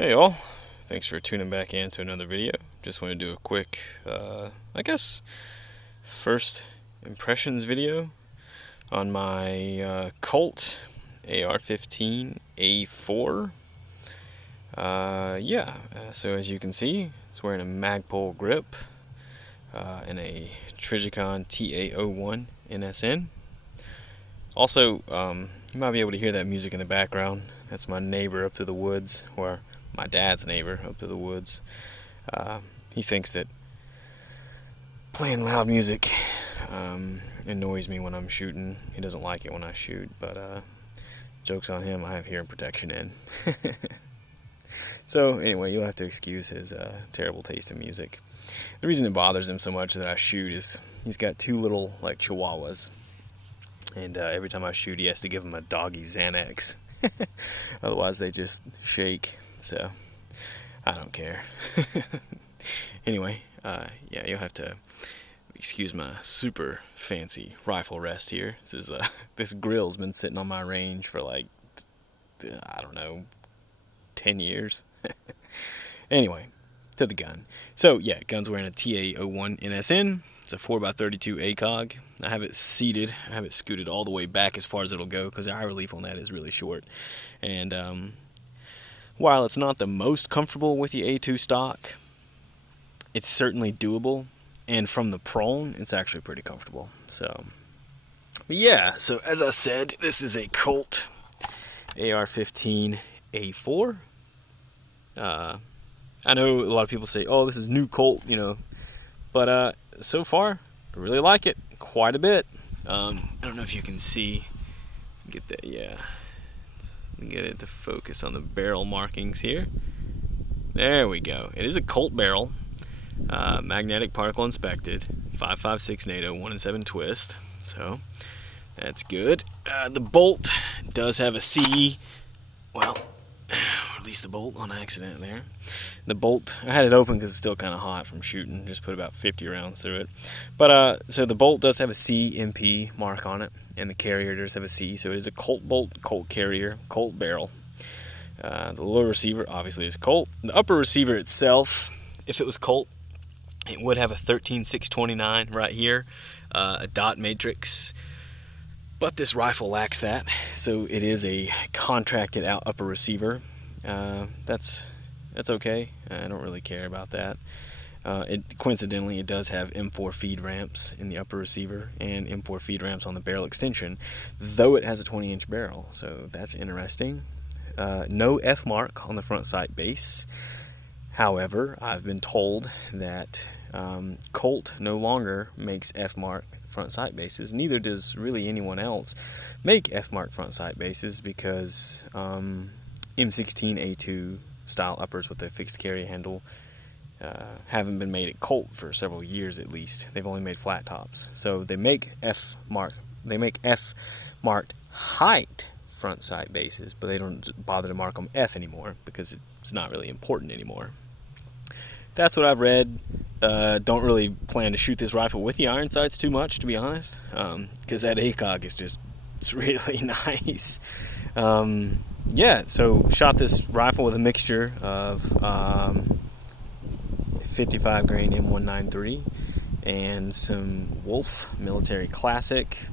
Hey all, thanks for tuning back in to another video. Just want to do a quick, first impressions video on my Colt AR-15A4. So as you can see, it's wearing a Magpul grip and a Trijicon TA01 NSN. Also, you might be able to hear that music in the background. That's my neighbor up to the woods, or my dad's neighbor up to the woods. He thinks that playing loud music annoys me when I'm shooting. He doesn't like it when I shoot, but joke's on him, I have hearing protection in. So anyway, you'll have to excuse his terrible taste in music. The reason it bothers him so much that I shoot is he's got two little like chihuahuas, and every time I shoot he has to give them a doggy Xanax. Otherwise they just shake, so I don't care. Anyway, yeah, you'll have to excuse my super fancy rifle rest here. This grill's been sitting on my range for like, I don't know, 10 years. Anyway, to the gun. So yeah, gun's wearing a TA01 NSN. It's a 4x32 ACOG. I have it seated. I have it scooted all the way back as far as it'll go because the eye relief on that is really short. And while it's not the most comfortable with the A2 stock, it's certainly doable. And from the prone, it's actually pretty comfortable. So, but yeah, so as I said, this is a Colt AR-15A4. I know a lot of people say, oh, this is new Colt, but so far, I really like it quite a bit. I don't know if you can see, get that, yeah, get it to focus on the barrel markings here. There we go. It is a Colt barrel, magnetic particle inspected, 5.56 NATO, 1 and 7 twist, so that's good. The bolt does have a C, well, released the bolt on accident there. The bolt, I had it open because it's still kind of hot from shooting, just put about 50 rounds through it. But so the bolt does have a CMP mark on it, and the carrier does have a C, so it is a Colt bolt, Colt carrier, Colt barrel. The lower receiver obviously is Colt. The upper receiver itself, if it was Colt, it would have a 13629 right here, a dot matrix. But this rifle lacks that, so it is a contracted out upper receiver. That's okay. I don't really care about that. Coincidentally, it does have M4 feed ramps in the upper receiver and M4 feed ramps on the barrel extension, though it has a 20-inch barrel, so that's interesting. No F mark on the front sight base. However, I've been told that Colt no longer makes F mark front sight bases. Neither does really anyone else make F mark front sight bases because M16A2 style uppers with a fixed carry handle haven't been made at Colt for several years at least. They've only made flat tops. So they make F marked height front sight bases, but they don't bother to mark them F anymore because it's not really important anymore. That's what I've read. Don't really plan to shoot this rifle with the iron sights too much, to be honest, because that ACOG is it's really nice. Yeah, so shot this rifle with a mixture of 55 grain M193 and some Wolf military classic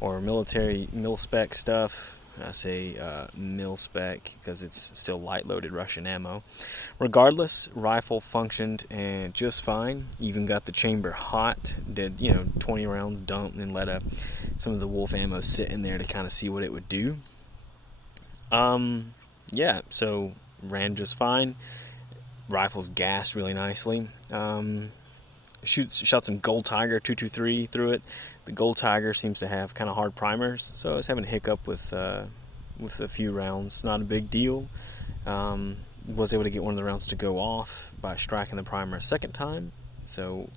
or military mil-spec stuff. I say mil-spec because it's still light-loaded Russian ammo. Regardless, rifle functioned and just fine. Even got the chamber hot. Did 20 rounds dumped and let some of the Wolf ammo sit in there to kind of see what it would do. Yeah, so ran just fine. Rifle's gassed really nicely. Shot some Gold Tiger 223 through it. The Gold Tiger seems to have kind of hard primers, so I was having a hiccup with a few rounds. Not a big deal. Was able to get one of the rounds to go off by striking the primer a second time. So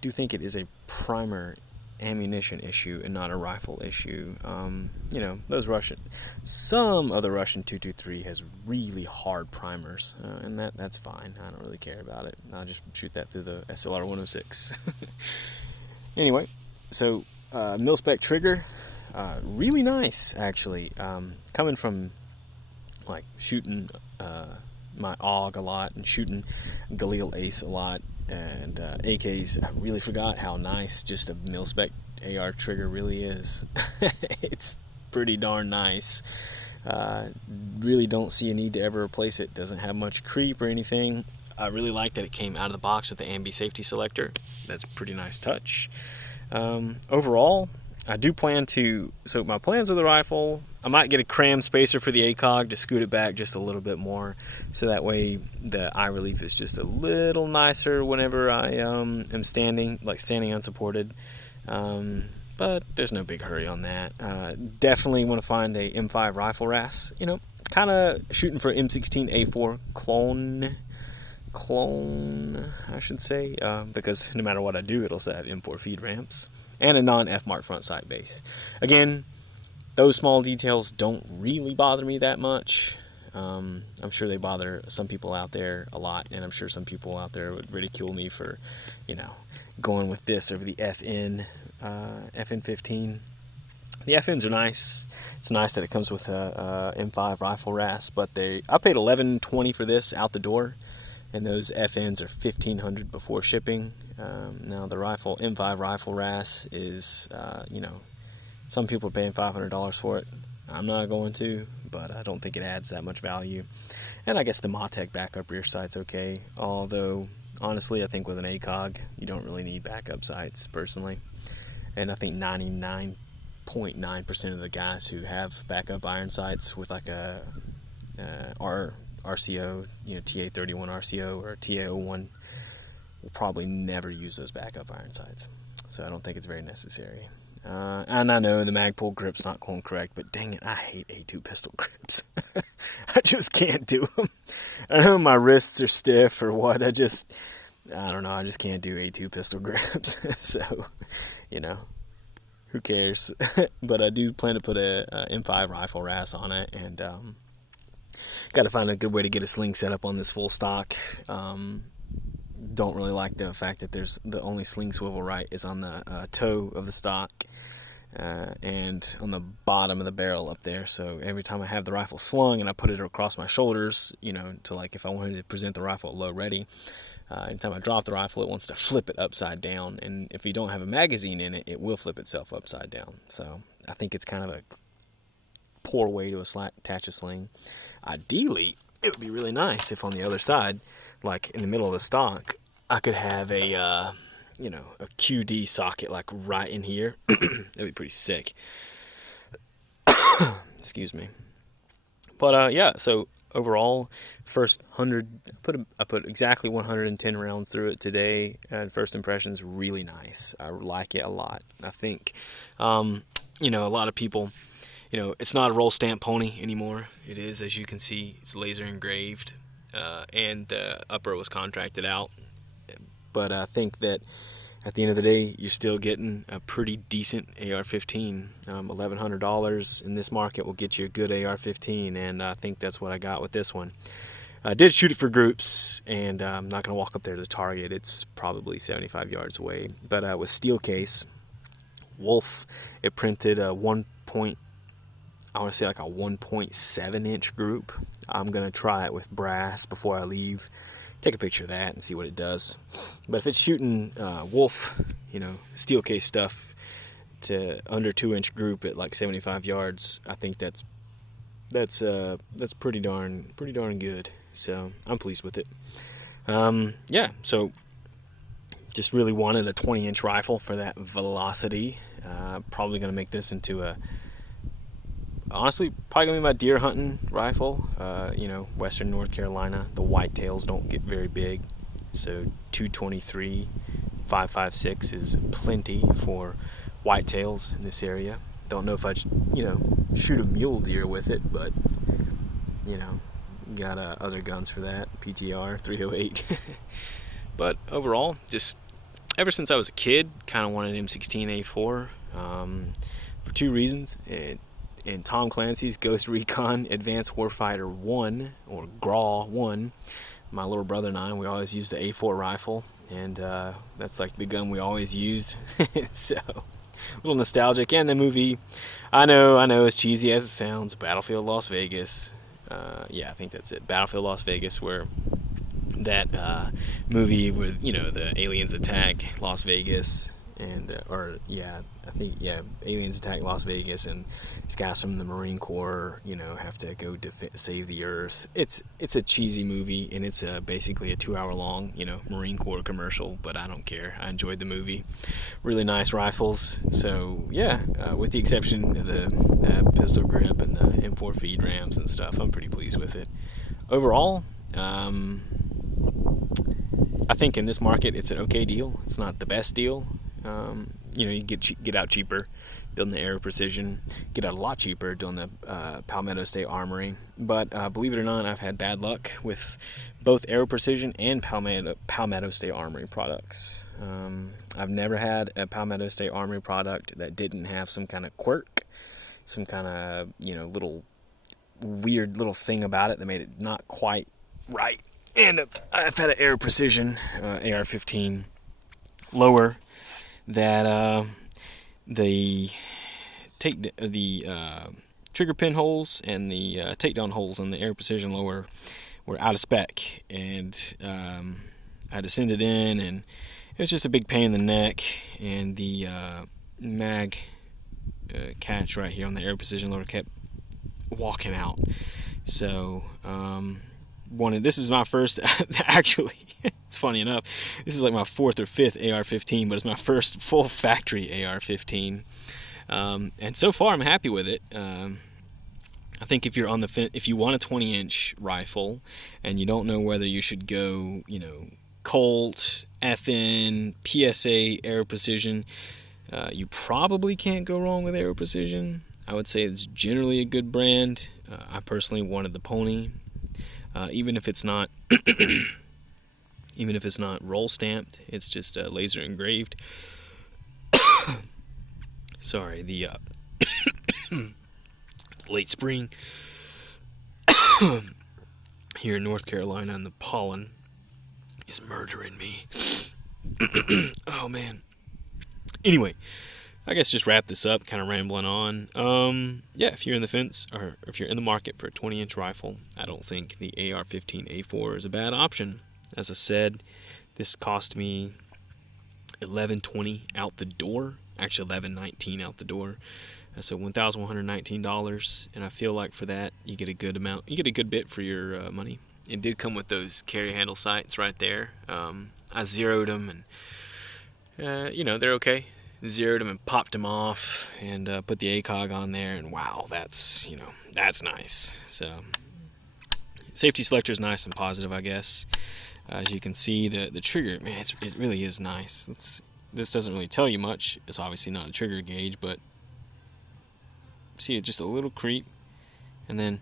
do think it is a primer ammunition issue and not a rifle issue. Some of the Russian 223 has really hard primers, and that's fine. I don't really care about it. I'll just shoot that through the SLR 106. Anyway, so mil-spec trigger, really nice actually. Coming from like shooting my AUG a lot and shooting Galil Ace a lot. And AKs, I really forgot how nice just a mil-spec AR trigger really is. It's pretty darn nice. Really don't see a need to ever replace it. Doesn't have much creep or anything. I really like that it came out of the box with the ambi safety selector. That's a pretty nice touch. Overall, I do plan to, so my plans with the rifle, I might get a cram spacer for the ACOG to scoot it back just a little bit more, so that way the eye relief is just a little nicer whenever I am standing unsupported. But there's no big hurry on that. Definitely want to find a M5 rifle RAS, kind of shooting for M16A4 clone, I should say, because no matter what I do, it'll still have M4 feed ramps and a non-F-Mark front sight base. Again, those small details don't really bother me that much. I'm sure they bother some people out there a lot, and I'm sure some people out there would ridicule me for, going with this over the FN15. The FNs are nice. It's nice that it comes with a M5 rifle RAS, but I paid $11.20 for this out the door, and those FNs are $1,500 before shipping. Now the M5 rifle RAS is, some people are paying $500 for it. I'm not going to, but I don't think it adds that much value. And I guess the Mautic backup rear sight's okay, although honestly I think with an ACOG you don't really need backup sights personally. And I think 99.9% of the guys who have backup iron sights with like a RCO, TA31 RCO or TA01 will probably never use those backup iron sights. So I don't think it's very necessary. And I know the Magpul grip's not clone correct, but dang it, I hate A2 pistol grips. I just can't do them. I know my wrists are stiff or what. I don't know. I just can't do A2 pistol grips. So, who cares? But I do plan to put a M5 rifle RAS on it, and got to find a good way to get a sling set up on this full stock. Don't really like the fact that there's the only sling swivel right is on the toe of the stock and on the bottom of the barrel up there. So every time I have the rifle slung and I put it across my shoulders, to like if I wanted to present the rifle at low ready, anytime I drop the rifle, it wants to flip it upside down. And if you don't have a magazine in it, it will flip itself upside down. So I think it's kind of a poor way to attach a sling. Ideally, it would be really nice if on the other side, like in the middle of the stock, I could have a QD socket like right in here. That'd be pretty sick. Excuse me. But yeah, so overall, first 100, I put exactly 110 rounds through it today, and first impressions really nice. I like it a lot. I think, a lot of people, it's not a roll stamp pony anymore. It is, as you can see, it's laser engraved, and the upper was contracted out. But I think that at the end of the day, you're still getting a pretty decent AR-15. $1,100 in this market will get you a good AR-15, and I think that's what I got with this one. I did shoot it for groups, and I'm not going to walk up there to the target. It's probably 75 yards away. But with steel case, Wolf, it printed a 1.7 inch group. I'm going to try it with brass before I leave. Take a picture of that and see what it does. But if it's shooting Wolf, steel case stuff to under 2-inch group at like 75 yards, I think that's pretty darn good. So I'm pleased with it. Yeah, so just really wanted a 20-inch rifle for that velocity. Probably going to make this into honestly, probably going to be my deer hunting rifle. Western North Carolina, the whitetails don't get very big. So 223, 5.56 is plenty for whitetails in this area. Don't know if I'd, shoot a mule deer with it, but, got other guns for that. PTR 308. But overall, just ever since I was a kid, kind of wanted an M16A4 for 2 reasons. In Tom Clancy's Ghost Recon Advanced Warfighter 1, or GRAW 1, my little brother and I, we always used the A4 rifle, and that's like the gun we always used. So, a little nostalgic. And the movie, I know, as cheesy as it sounds, Battlefield Las Vegas. Yeah, I think that's it. Battlefield Las Vegas, where that movie with, you know, the aliens attack Las Vegas, and or yeah, I think, yeah, aliens attack Las Vegas, and these guys from the Marine Corps, you know, have to go save the Earth. It's a cheesy movie, and it's basically a 2 hour long, you know, Marine Corps commercial. But I don't care. I enjoyed the movie. Really nice rifles. So yeah, with the exception of the pistol grip and the M4 feed rams and stuff, I'm pretty pleased with it. Overall, I think in this market it's an okay deal. It's not the best deal. You know, you get out cheaper building the Aero Precision, get out a lot cheaper doing the Palmetto State Armory. But believe it or not, I've had bad luck with both Aero Precision and Palmetto State Armory products. I've never had a Palmetto State Armory product that didn't have some kind of quirk, some kind of, you know, little weird little thing about it that made it not quite right. And I've had an Aero Precision AR-15 lower that the trigger pin holes and the takedown holes on the Aero Precision lower were out of spec, and I had to send it in, and it was just a big pain in the neck. And the mag catch right here on the Aero Precision loader kept walking out. So this is my first actually, it's funny enough, this is like my 4th or 5th AR-15, but it's my first full factory AR-15, and so far I'm happy with it. I think if you're on the if you want a 20-inch rifle and you don't know whether you should go, you know, Colt, FN, PSA, Aero Precision, you probably can't go wrong with Aero Precision. I would say it's generally a good brand. I personally wanted the Pony, even if it's not roll stamped. It's just laser engraved. Sorry, the late spring here in North Carolina, and the pollen is murdering me. Oh man. Anyway, I guess just wrap this up, kind of rambling on. Yeah, if you're in the fence, or if you're in the market for a 20-inch rifle, I don't think the AR-15A4 is a bad option. As I said, this cost me $11.20 out the door, actually $11.19 out the door. So $1,119, and I feel like for that you get a good amount, you get a good bit for your money. It did come with those carry handle sights right there. I zeroed them, and you know, they're okay. Zeroed them and popped them off, and put the ACOG on there, and wow, that's, you know, that's nice. So safety selector is nice and positive, I guess. As you can see, the trigger, man, it really is nice. This doesn't really tell you much. It's obviously not a trigger gauge, but see it just a little creep, and then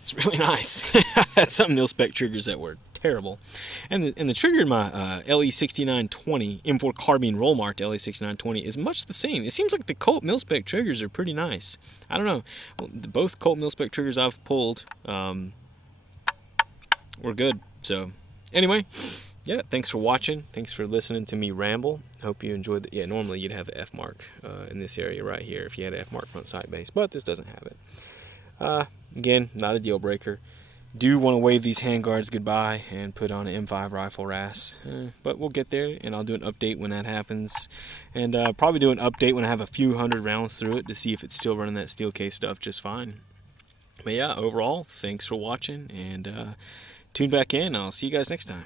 it's really nice. I had some mil-spec triggers that were terrible, and the trigger in my LE6920 M4 carbine roll marked LE6920 is much the same. It seems like the Colt mil-spec triggers are pretty nice. I don't know. Both Colt mil-spec triggers I've pulled were good. So anyway, yeah, thanks for watching. Thanks for listening to me ramble. Hope you enjoyed it. Yeah, normally you'd have an F mark in this area right here if you had an F mark front sight base, but this doesn't have it. Again, not a deal breaker. Do want to wave these handguards goodbye and put on an M5 rifle RAS, but we'll get there, and I'll do an update when that happens, and probably do an update when I have a few hundred rounds through it to see if it's still running that steel case stuff just fine. But yeah, overall, thanks for watching, and tune back in. I'll see you guys next time.